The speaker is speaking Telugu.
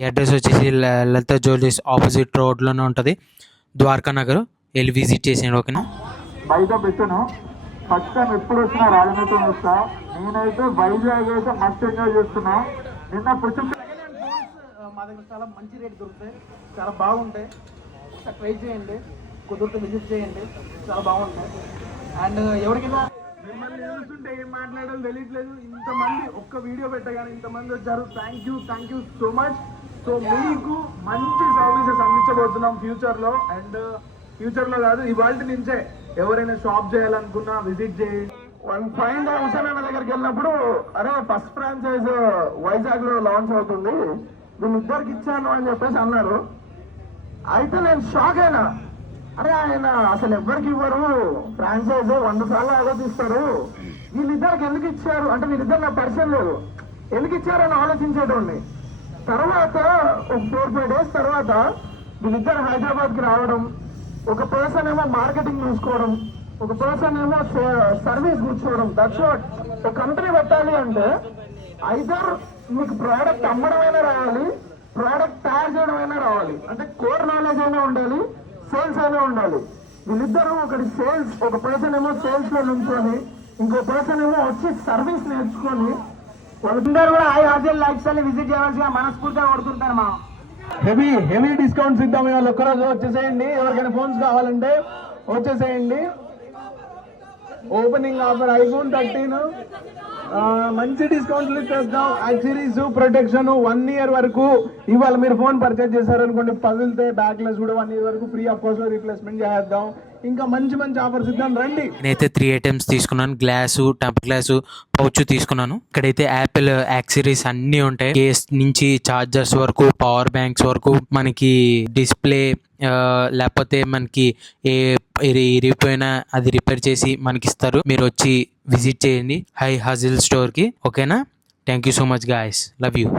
ఈ అడ్రస్ వచ్చేసి లలిత జ్యువెలరీస్ ఆపోజిట్ రోడ్లోనే ఉంటుంది, ద్వారకా నగర్. వెళ్ళి విజిట్ చేసేయండి, ఓకేనా. బయట పెట్టను. ఫస్ట్ టైం ఎప్పుడు వచ్చినా రాజనీతి వస్తా. నేనైతే వైజాగ్ అయితే మస్తు ఎంజాయ్ చేస్తున్నా. నిన్న మా దగ్గర చాలా మంచి రేట్ దొరుకుతాయి, చాలా బాగుంటాయి. ఒకసారి ట్రై చేయండి, కుదిరితే విజిట్ చేయండి, చాలా బాగుంటాయి. అండ్ ఎవరికైనా మిమ్మల్ని చూస్తుంటే ఏం మాట్లాడాలో తెలియట్లేదు. ఇంతమంది ఒక్క వీడియో పెట్టగానే ఇంతమంది వచ్చారు. Thank you so much. So మీకు మంచి సర్వీసెస్ అందించబోతున్నాం ఫ్యూచర్లో. అండ్ ఫ్యూచర్లో కాదు, ఇవాళ నుంచే ఎవరైనా షాప్ చేయాలనుకున్నా విజిట్ చేయండి. 1 హుసేన్ అన్న దగ్గరికి వెళ్ళినప్పుడు, అరే ఫస్ట్ ఫ్రాంచైజ్ వైజాగ్ లో లాంచ్ అవుతుంది, వీళ్ళిద్దరికి ఇచ్చాను అని చెప్పేసి అన్నారు. అయితే నేను షాక్ అయినా. అరే ఆయన అసలు ఎవరికి ఇవ్వరు ఫ్రాంచైజ్, 100 సార్లు ఆలోచిస్తారు, వీళ్ళిద్దరికి ఎందుకు ఇచ్చారు అంటే వీళ్ళిద్దరు నా పర్సన్ లేదు, ఎందుకు ఇచ్చారని ఆలోచించేటోండి. తర్వాత ఒక 4-5 డేస్ తర్వాత వీళ్ళిద్దరు హైదరాబాద్కి రావడం, ఒక పర్సన్ ఏమో మార్కెటింగ్ చూసుకోవడం, ఒక పర్సన్ ఏమో సర్వీస్ కూర్చోవడం. That's what. ఒక కంపెనీ పెట్టాలి అంటే ఐదర్ మీకు ప్రోడక్ట్ అమ్మడమైనా రావాలి, ప్రోడక్ట్ తయారు చేయడమైనా రావాలి, అంటే కోర్ నాలెడ్జ్ అయినా ఉండాలి, సేల్స్ అయినా ఉండాలి. వీళ్ళిద్దరూ ఒకటి సేల్స్, ఒక పర్సన్ ఏమో సేల్స్ లో నుంచొని, ఇంకో పర్సన్ ఏమో వచ్చి సర్వీస్ నేర్చుకొని, వాళ్ళందరూ కూడా I Hazel life style visit చేయవలసిగా మనస్ఫూర్తిగా కోరుకుంటారు. మా హెవీ డిస్కౌంట్స్ ఇద్దాం. ఇవాళ ఒక్కరోజు వచ్చేసేయండి. ఎవరికైనా ఫోన్స్ కావాలంటే వచ్చేసేయండి. ఓపెనింగ్ ఆఫర్ iPhone 13 మంచి డిస్కౌంట్లు ఇచ్చేస్తాం. యాక్సరీస్, ప్రొటెక్షన్ 1 ఇయర్ వరకు. ఇవాళ మీరు ఫోన్ పర్చేజ్ చేశారనుకోండి, పగిలితే బ్యాక్లెస్ కూడా 1 ఇయర్ వరకు ఫ్రీ ఆఫ్ కాస్ట్ లో రీప్లేస్మెంట్ చేద్దాం. ఇంకా మంచి ఆఫర్స్ ఇద్దాం, రండి. నేనైతే 3 ఐటమ్స్ తీసుకున్నాను. గ్లాసు, టెంపర్ గ్లాసు, పౌచ్ తీసుకున్నాను. ఇక్కడైతే యాపిల్ యాక్సరీస్ అన్నీ ఉంటాయి. కేస్ నుంచి చార్జర్స్ వరకు, పవర్ బ్యాంక్స్ వరకు, మనకి డిస్ప్లే లేకపోతే మనకి ఇరిగిపోయినా అది రిపేర్ చేసి మనకి ఇస్తారు. మీరు వచ్చి విజిట్ చేయండి హై హాజిల్ స్టోర్కి, ఓకేనా. Thank you so much guys, love you.